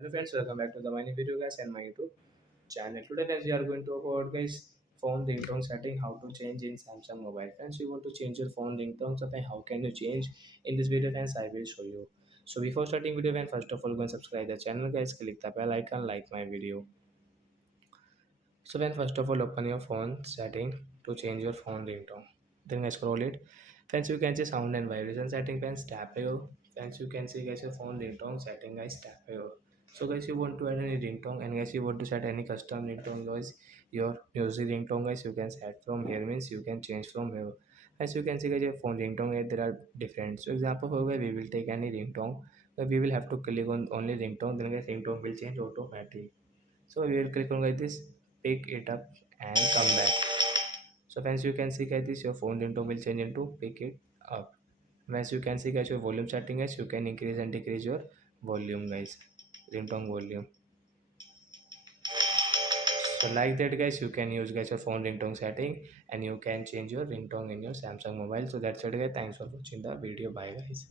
Hello friends, welcome back to the my new video guys and my YouTube channel. Today guys we are going to talk about guys phone ringtone setting, how to change in Samsung mobile. Friends, you want to change your phone ringtone, so then how can you change? In this video friends I will show you. So before starting video friends, first of all go and subscribe the channel guys, click the bell icon, like my video. So then first of all open your phone setting to change your phone ringtone. Then I scroll it. Friends, you can see sound and vibration setting. Friends, tap here. Friends, you can see guys your phone ringtone setting guys, tap here. So guys, you want to add any ringtone and guys you want to set any custom ringtone guys, your music ringtone guys you can set from here, means you can change from here. As you can see guys your phone ringtone guys, there are different. So example for guys we will take any ringtone. We will have to click on only ringtone, then guys ringtone will change automatically. So we will click on like this, pick it up and come back. So friends, you can see guys this your phone ringtone will change into pick it up. As you can see guys your volume setting guys, you can increase and decrease your volume guys, ringtone volume. So like that guys, you can use guys your phone ringtone setting and you can change your ringtone in your Samsung mobile. So that's it guys, thanks for watching the video, bye guys.